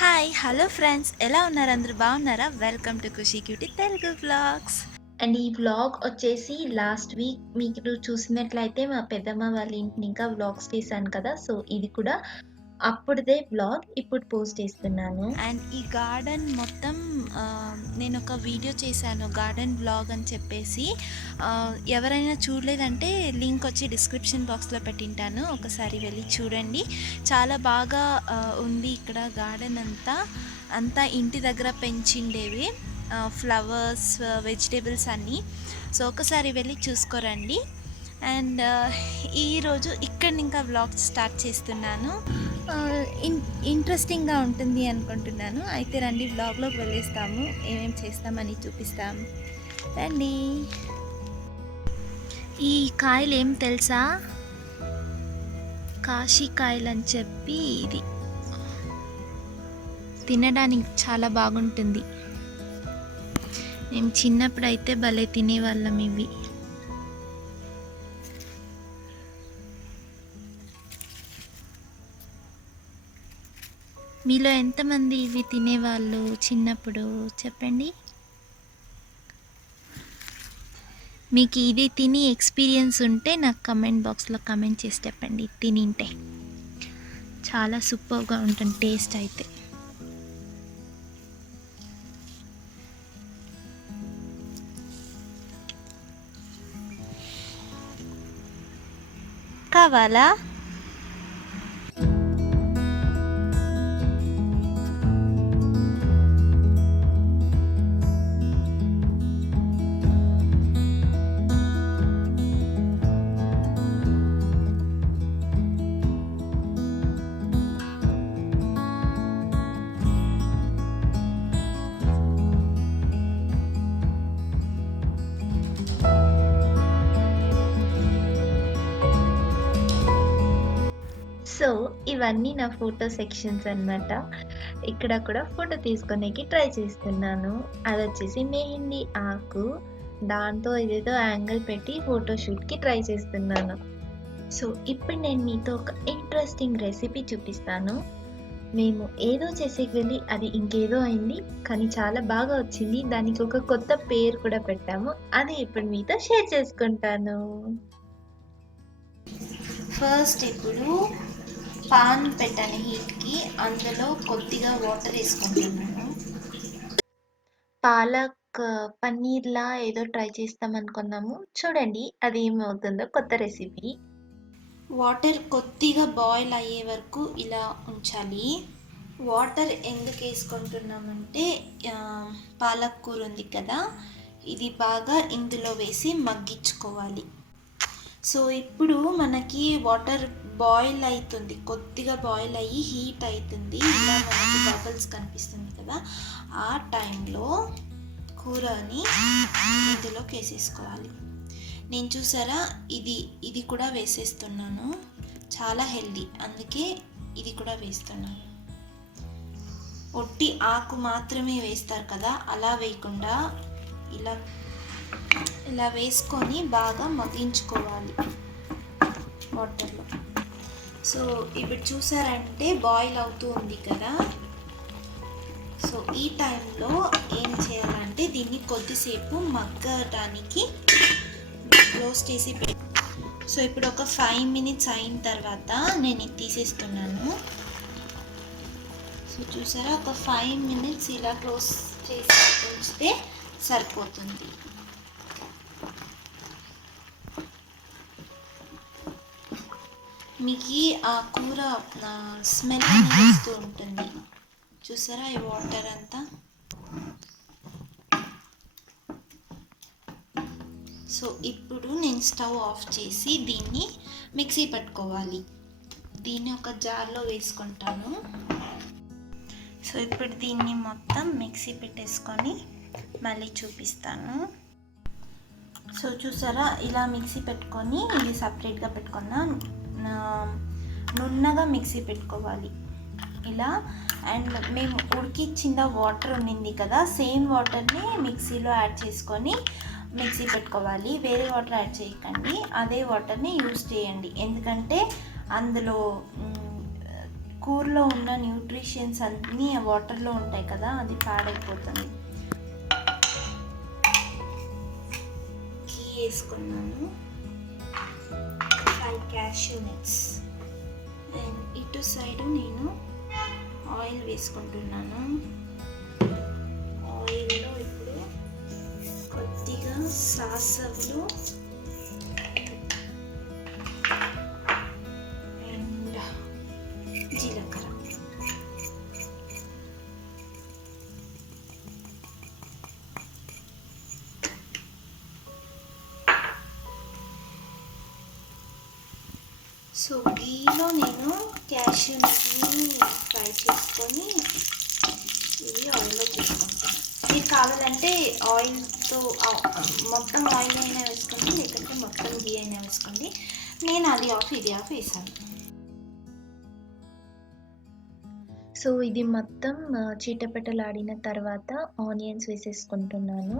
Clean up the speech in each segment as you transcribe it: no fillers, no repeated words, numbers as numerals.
Hi hello friends, ఎలా ఉన్నారు? అందరూ బాగున్నారా? Welcome to KushiCutiee Telugu Vlogs. And ఈ వ్లాగ్ వచ్చేసి లాస్ట్ వీక్ మీరు చూసినట్లయితే మా పెద్దమ్మ వాళ్ళ ఇంటిని ఇంకా వ్లాగ్స్ చేశాను కదా! సో, ఇది కూడా అప్పుడిదే వ్లాగ్ ఇప్పుడు పోస్ట్ చేస్తున్నాను. అండ్ ఈ గార్డెన్ మొత్తం నేను ఒక వీడియో చేశాను, గార్డెన్ వ్లాగ్ అని చెప్పేసి. ఎవరైనా చూడలేదంటే లింక్ వచ్చి డిస్క్రిప్షన్ బాక్స్లో పెట్టింటాను, ఒకసారి వెళ్ళి చూడండి. చాలా బాగా ఉంది ఇక్కడ గార్డెన్ అంతా ఇంటి దగ్గర పెంచిండేవి ఫ్లవర్స్, వెజిటేబుల్స్ అన్నీ. సో ఒకసారి వెళ్ళి చూసుకోరండి. అండ్ ఈరోజు ఇక్కడ ఇంకా వ్లాగ్ స్టార్ట్ చేస్తున్నాను. ఇంట్రెస్టింగ్గా ఉంటుంది అనుకుంటున్నాను. అయితే రండి, వ్లాగ్లోకి వెళ్ళేస్తాము, ఏమేమి చేస్తామని చూపిస్తాము రండి. ఈ కాయలు ఏం తెలుసా? కాశీ కాయలు అని చెప్పి, ఇది తినడానికి చాలా బాగుంటుంది. మేము చిన్నప్పుడు అయితే భలే తినేవాళ్ళం ఇవి. మీలో ఎంతమంది ఇవి తినేవాళ్ళు చిన్నప్పుడు చెప్పండి. మీకు ఇది తిని ఎక్స్పీరియన్స్ ఉంటే నాకు కమెంట్ బాక్స్లో కమెంట్ చేసి చెప్పండి. తినింటే చాలా సూపర్గా ఉంటుంది టేస్ట్ అయితే. కావాలా? సో, ఇవన్నీ నా ఫోటో సెక్షన్స్ అన్నమాట. ఇక్కడ కూడా ఫోటో తీసుకోనికి ట్రై చేస్తున్నాను. అదొచ్చేసి మెహందీ ఆకు. దాంతో ఇదేదో యాంగిల్ పెట్టి ఫోటోషూట్‌కి ట్రై చేస్తున్నాను. సో, ఇప్పుడు నేను మీతో ఒక ఇంట్రెస్టింగ్ రెసిపీ చూపిస్తాను. మేము ఏదో చేసేకి వెళ్ళి అది ఇంకేదో అయింది. కానీ చాలా బాగా వచ్చింది. దానికి ఒక కొత్త పేరు కూడా పెట్టాము. అది ఇప్పుడు మీతో షేర్ చేసుకుంటాను. ఫస్ట్ ఇప్పుడు పాన్ పెట్టాను హీట్కి, అందులో కొద్దిగా వాటర్ వేసుకుంటున్నాను. పాలక్ పన్నీర్‌లా ఏదో ట్రై చేస్తాం అనుకున్నాము. చూడండి అది ఏమవుతుందో కొత్త రెసిపీ. వాటర్ కొద్దిగా బాయిల్ అయ్యే వరకు ఇలా ఉంచాలి. వాటర్ ఎందుకు వేసుకుంటున్నామంటే పాలక్ కూర ఉంది కదా, ఇది బాగా ఇందులో వేసి మగ్గించుకోవాలి. సో ఇప్పుడు మనకి వాటర్ బాయిల్ అవుతుంది, కొద్దిగా బాయిల్ అయ్యి హీట్ అవుతుంది, ఇలా మనకి బబుల్స్ కనిపిస్తుంది కదా. ఆ టైంలో కూరని ఇందులోకి వేసేసుకోవాలి. నేను చూసారా, ఇది కూడా వేసేస్తున్నాను. చాలా హెల్దీ, అందుకే ఇది కూడా వేస్తున్నాను. ఒట్టి ఆకు మాత్రమే వేస్తారు కదా, అలా వేయకుండా ఇలా వేసుకొని బాగా మగ్గించుకోవాలి వాటర్లో. సో ఇప్పుడు చూసారంటే బాయిల్ అవుతూ ఉంది కదా. సో ఈ టైంలో ఏం చేయాలంటే దీన్ని కొద్దిసేపు మగ్గడానికి క్లోజ్ చేసి సో ఇప్పుడు ఒక 5 minutes అయిన తర్వాత నేను ఇది తీసేస్తున్నాను. సో చూసారా, ఒక 5 minutes ఇలా క్లోజ్ చేసి ఉంచితే సరిపోతుంది. మీకు ఆ కూర స్మెల్ వస్తూ ఉంటుంది చూసారా, ఈ వాటర్ అంతా. సో ఇప్పుడు నేను స్టవ్ ఆఫ్ చేసి దీన్ని మిక్సీ పట్టుకోవాలి. దీన్ని ఒక జార్లో వేసుకుంటాను. సో ఇప్పుడు దీన్ని మొత్తం మిక్సీ పెట్టేసుకొని మళ్ళీ చూపిస్తాను. సో చూసారా, ఇలా మిక్సీ పెట్టుకొని ఇది సపరేట్గా పెట్టుకున్నా, నున్నగా మిక్సీ పెట్టుకోవాలి ఇలా. అండ్ మేము ఉడికిచ్చిన వాటర్ ఉండింది కదా, సేమ్ వాటర్ని మిక్సీలో యాడ్ చేసుకొని మిక్సీ పెట్టుకోవాలి. వేరే వాటర్ యాడ్ చేయకండి, అదే వాటర్ని యూజ్ చేయండి. ఎందుకంటే అందులో కూరలో ఉన్న న్యూట్రిషన్స్ అన్నీ ఆ వాటర్లో ఉంటాయి కదా, అది పాడైపోతుంది. ఘీ వేసుకున్నాను, 5 క్యాష్యూ నట్స్. అండ్ ఇటు సైడు నేను ఆయిల్ వేసుకుంటున్నాను. ఆయిల్లో ఇప్పుడు కొద్దిగా సాసవులు అండ్ జీలకర్ర. సో గీలో నేను క్యాష్యూ నట్ని ఫ్రై చేసుకొని ఇవి ఆయిల్లో తీసుకుంటాను. మీరు కావాలంటే ఆయిల్తో మొత్తం ఆయిల్ అయినా వేసుకోండి, లేదంటే మొత్తం గీ అయినా వేసుకోండి. నేను అది ఆఫ్ ఇది ఆఫ్ వేసాను. సో ఇది మొత్తం చీటపెట్టలాడిన తర్వాత ఆనియన్స్ వేసేసుకుంటున్నాను.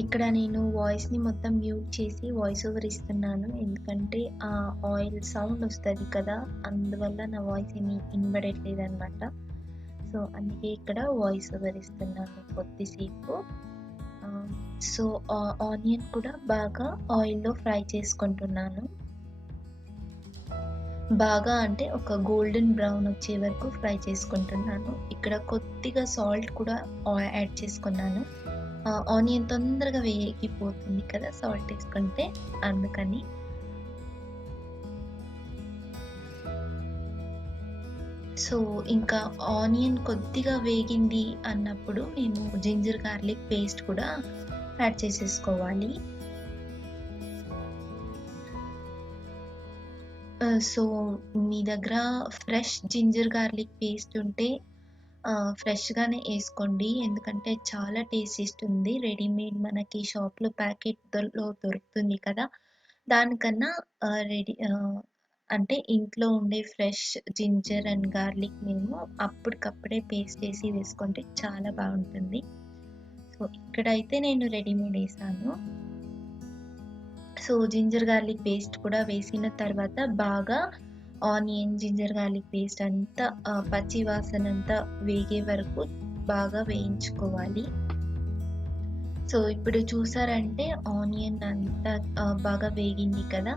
ఇక్కడ నేను వాయిస్ని మొత్తం మ్యూట్ చేసి వాయిస్ ఓవర్ ఇస్తున్నాను, ఎందుకంటే ఆ ఆయిల్ సౌండ్ వస్తుంది కదా, అందువల్ల నా వాయిస్ ఏమి వినబడట్లేదు అనమాట. సో అందుకే ఇక్కడ వాయిస్ ఓవర్ ఇస్తున్నాను కొద్దిసేపు. సో ఆనియన్ కూడా బాగా ఆయిల్లో ఫ్రై చేసుకుంటున్నాను. బాగా అంటే ఒక గోల్డెన్ బ్రౌన్ వచ్చే వరకు ఫ్రై చేసుకుంటున్నాను. ఇక్కడ కొద్దిగా సాల్ట్ కూడా యాడ్ చేసుకున్నాను. ఆనియన్ తొందరగా వేగిపోతుంది కదా సాల్ట్ వేసుకుంటే, అందుకని. సో ఇంకా ఆనియన్ కొద్దిగా వేగింది అన్నప్పుడు మేము జింజర్ గార్లిక్ పేస్ట్ కూడా యాడ్ చేసేసుకోవాలి. సో మీ దగ్గర ఫ్రెష్ జింజర్ గార్లిక్ పేస్ట్ ఉంటే ఫ్రెష్గానే వేసుకోండి, ఎందుకంటే చాలా టేస్ట్ ఇస్తుంది. రెడీమేడ్ మనకి షాప్లో ప్యాకెట్లో దొరుకుతుంది కదా, దానికన్నా అంటే ఇంట్లో ఉండే ఫ్రెష్ జింజర్ అండ్ గార్లిక్ మేము అప్పటికప్పుడే పేస్ట్ వేసి వేసుకుంటే చాలా బాగుంటుంది. సో ఇక్కడైతే నేను రెడీమేడ్ వేసాను. సో జింజర్ గార్లిక్ పేస్ట్ కూడా వేసిన తర్వాత బాగా ఆనియన్ జింజర్ గార్లిక్ పేస్ట్ అంతా పచ్చి వాసన అంతా వేగే వరకు బాగా వేయించుకోవాలి. సో ఇప్పుడు చూసారంటే ఆనియన్ అంతా బాగా వేగింది కదా.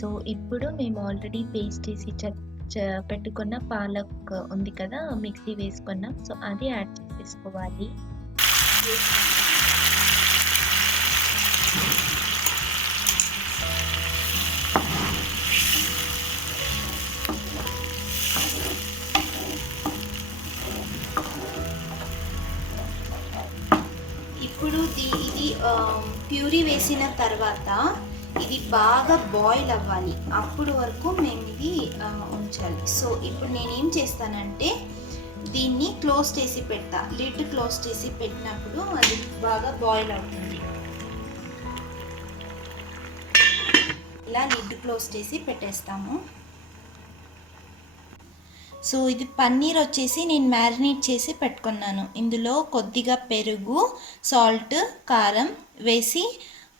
సో ఇప్పుడు మేము ఆల్రెడీ పేస్ట్ చేసి పెట్టుకున్న పాలక్ ఉంది కదా, మిక్సీ వేసుకున్నాం. సో అది యాడ్ చేసేసుకోవాలి. ఇప్పుడు ఇది ప్యూరీ వేసిన తర్వాత ఇది బాగా బాయిల్ అవ్వాలి, అప్పుడు వరకు మేము ఇది ఉంచాలి. సో ఇప్పుడు నేనేం చేస్తానంటే దీన్ని క్లోజ్ చేసి పెడతా, లిడ్ క్లోజ్ చేసి పెట్టినప్పుడు అది బాగా బాయిల్ అవుతుంది. ఇలా లిడ్ క్లోజ్ చేసి పెట్టేస్తాము. సో ఇది పన్నీర్ వచ్చేసి నేను మ్యారినేట్ చేసి పెట్టుకున్నాను. ఇందులో కొద్దిగా పెరుగు, సాల్ట్, కారం వేసి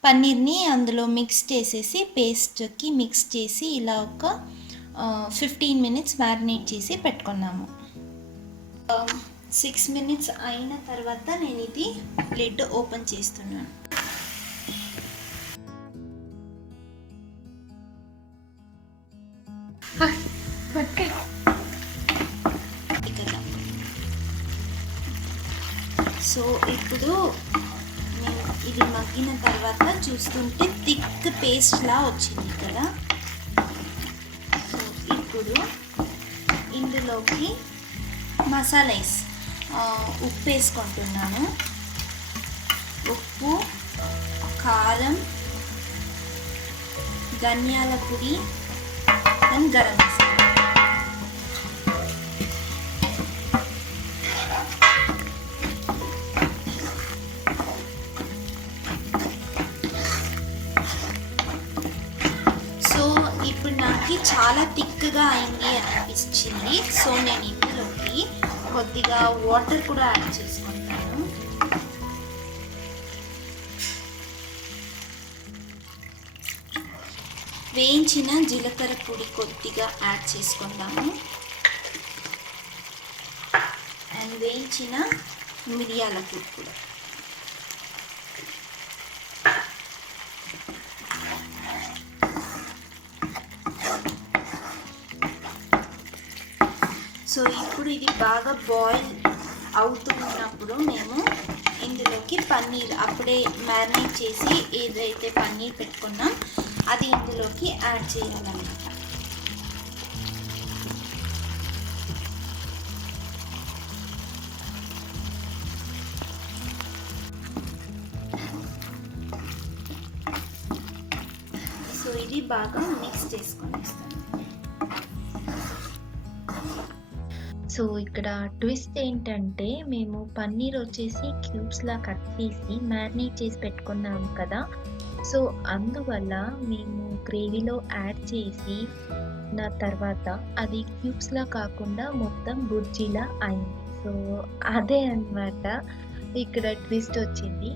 పన్నీర్ని అందులో మిక్స్ చేసేసి పేస్ట్కి మిక్స్ చేసి ఇలా ఒక 15 మినిట్స్ మ్యారినేట్ చేసి పెట్టుకున్నాము. 6 మినిట్స్ అయిన తర్వాత నేను ఇది లిడ్ ఓపెన్ చేస్తున్నాను. సో ఇప్పుడు ఇది మగ్గిన తర్వాత చూస్తుంటే థిక్ పేస్ట్లా వచ్చింది కదా. సో ఇప్పుడు ఇందులోకి మసాలాస్ ఉప్పు వేసుకుంటున్నాను. ఉప్పు, కారం, ధనియాల పొడి అండ్ గరం మసాలా. ఇప్పుడు నాకు చాలా థిక్గా అయింది అనిపించింది. సో నేను ఇందులోకి కొద్దిగా వాటర్ కూడా యాడ్ చేసుకుంటాను. వేయించిన జీలకర్ర పొడి కొద్దిగా యాడ్ చేసుకుందాము. అండ్ వేయించిన మిరియాల పొడి కూడా. సో ఇప్పుడు ఇది బాగా బాయిల్ అవుతున్నప్పుడు మేము ఇందులోకి పన్నీర్ అప్పుడే మ్యారినేట్ చేసి ఏదైతే పన్నీర్ పెట్టుకున్నాం అది ఇందులోకి యాడ్ చేయాలన్నమాట. సో ఇది బాగా మిక్స్ చేసుకొని ఇస్తాను. సో ఇక్కడ ట్విస్ట్ ఏంటంటే మేము పన్నీర్ వచ్చేసి క్యూబ్స్‌లా కట్ చేసి మ్యారినేట్ చేసి పెట్టుకున్నాం కదా! సో అందువల్ల మేము గ్రేవీలో యాడ్ చేసి తర్వాత అది క్యూబ్స్‌లా కాకుండా మొత్తం బుర్జీలా అయింది. సో అదే అన్నమాట ఇక్కడ ట్విస్ట్ వచ్చింది.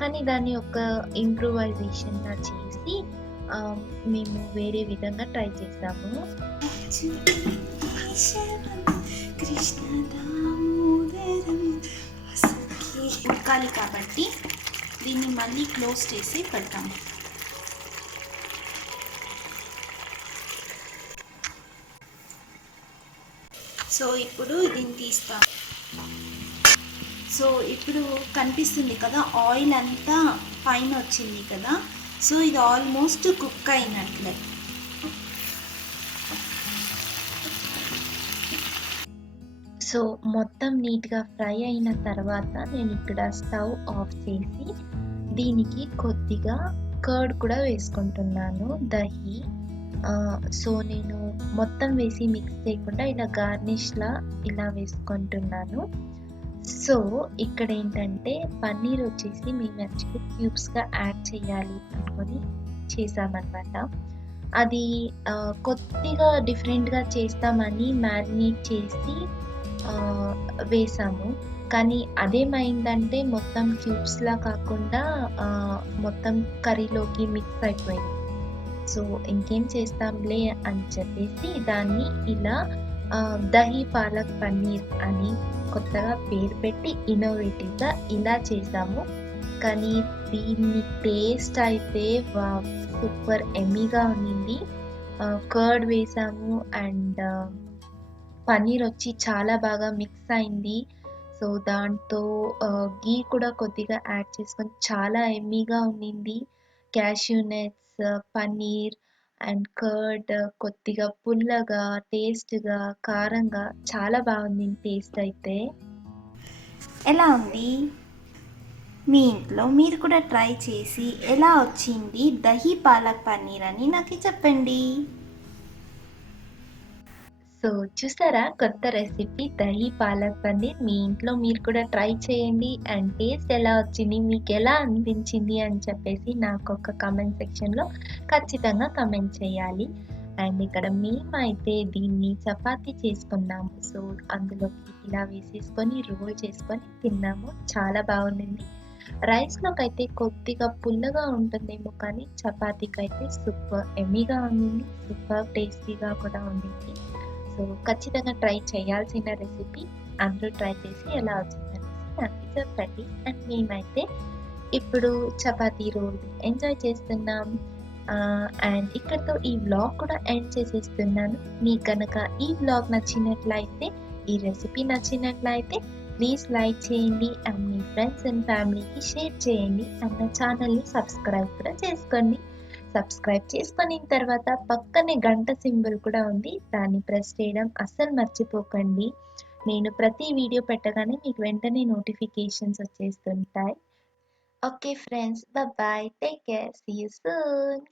కానీ దాన్ని ఒక ఇంప్రూవైజేషన్‌లా చేసి మేము వేరే విధంగా ట్రై చేసాము. ఉడకాలి కాబట్టి దీన్ని మళ్ళీ క్లోజ్ చేసి పెడతాము. సో ఇప్పుడు దీన్ని తీస్తాం. సో ఇప్పుడు కనిపిస్తుంది కదా ఆయిల్ అంతా పైన వచ్చింది కదా. సో ఇది ఆల్మోస్ట్ కుక్ అయినట్లే. సో మొత్తం నీట్‌గా ఫ్రై అయిన తర్వాత నేను ఇక్కడ స్టవ్ ఆఫ్ చేసి దీనికి కొద్దిగా కర్డ్ కూడా వేసుకుంటున్నాను. దహి. సో నేను మొత్తం వేసి మిక్స్ చేయకుండా ఇలా గార్నిష్‌లా ఇలా వేసుకుంటున్నాను. సో ఇక్కడ ఏంటంటే పన్నీర్ వచ్చేసి మేము యాక్చువల్లీ క్యూబ్స్‌గా యాడ్ చేయాలి అనుకొని చేశామన్నమాట. అది కొద్దిగా డిఫరెంట్‌గా చేస్తామని మ్యారినేట్ చేసి వేసాము. కానీ అదేమైందంటే మొత్తం క్యూబ్స్‌లా కాకుండా మొత్తం కర్రీలోకి మిక్స్ అయిపోయింది. సో ఇంకేం చేస్తాంలే అని చెప్పేసి దాన్ని ఇలా దహి పాలక్ పన్నీర్ అని కొత్తగా పేరు పెట్టి ఇన్నోవేటివ్‌గా ఇలా చేసాము. కానీ దీని టేస్ట్ అయితే వావ్! సూపర్ యమ్మీగా ఉండింది. కర్డ్ వేసాము అండ్ పన్నీర్ వచ్చి చాలా బాగా మిక్స్ అయింది. సో దాంతో ఘీ కూడా కొద్దిగా యాడ్ చేసుకొని చాలా యమ్మీగా ఉండింది. Cashew nuts, paneer and curd కొద్దిగా పుల్లగా, టేస్ట్‌గా, కారంగా చాలా బాగుంది టేస్ట్ అయితే. ఎలా ఉంది? మీ ఇంట్లో మీరు కూడా ట్రై చేసి ఎలా వచ్చింది దహీ పాలక్ పన్నీర్ అని నాకు చెప్పండి. సో చూసారా కొత్త రెసిపీ దహీ పాలక్ పన్నీర్. మీ ఇంట్లో మీరు కూడా ట్రై చేయండి అండ్ టేస్ట్ ఎలా వచ్చింది, మీకు ఎలా అనిపించింది అని చెప్పేసి నాకు ఒక కామెంట్ సెక్షన్‌లో ఖచ్చితంగా కామెంట్ చేయాలి. అండ్ ఇక్కడ మేమైతే దీన్ని చపాతీ చేసుకున్నాము. సో అందులోకి ఇలా వేసేసుకొని రోల్ చేసుకొని తిన్నాము. చాలా బాగుండింది. రైస్‌లోకైతే కొద్దిగా పుల్లగా ఉంటుందేమో కానీ చపాతీకైతే సూపర్ యమ్మీగా ఉండింది. సూపర్ టేస్టీగా కూడా ఉండింది. సో ఖచ్చితంగా ట్రై చేయాల్సిన రెసిపీ. అందరూ ట్రై చేసి ఎలా వచ్చిందనేసి నాకు చెప్పండి. అండ్ మేమైతే ఇప్పుడు చపాతీ రోల్ ఎంజాయ్ చేస్తున్నాం. అండ్ ఇక్కడితో ఈ వ్లాగ్ కూడా ఎండ్ చేసేస్తున్నాను. మీకు గనక ఈ వ్లాగ్ నచ్చినట్లయితే, ఈ రెసిపీ నచ్చినట్లయితే ప్లీజ్ లైక్ చేయండి అండ్ మీ ఫ్రెండ్స్ అండ్ ఫ్యామిలీకి షేర్ చేయండి. అండ్ నా ఛానల్‌ని సబ్స్క్రైబ్ కూడా చేసుకోండి. సబ్స్క్రైబ్ చేసుకున్న తర్వాత పక్కనే గంట సింబల్ కూడా ఉంది. దాన్ని ప్రెస్ చేయడం అస్సలు మర్చిపోకండి. నేను ప్రతి వీడియో పెట్టగానే మీకు వెంటనే నోటిఫికేషన్స్ వచ్చేస్తుంటాయి. Okay friends, bye. Take care. See you soon.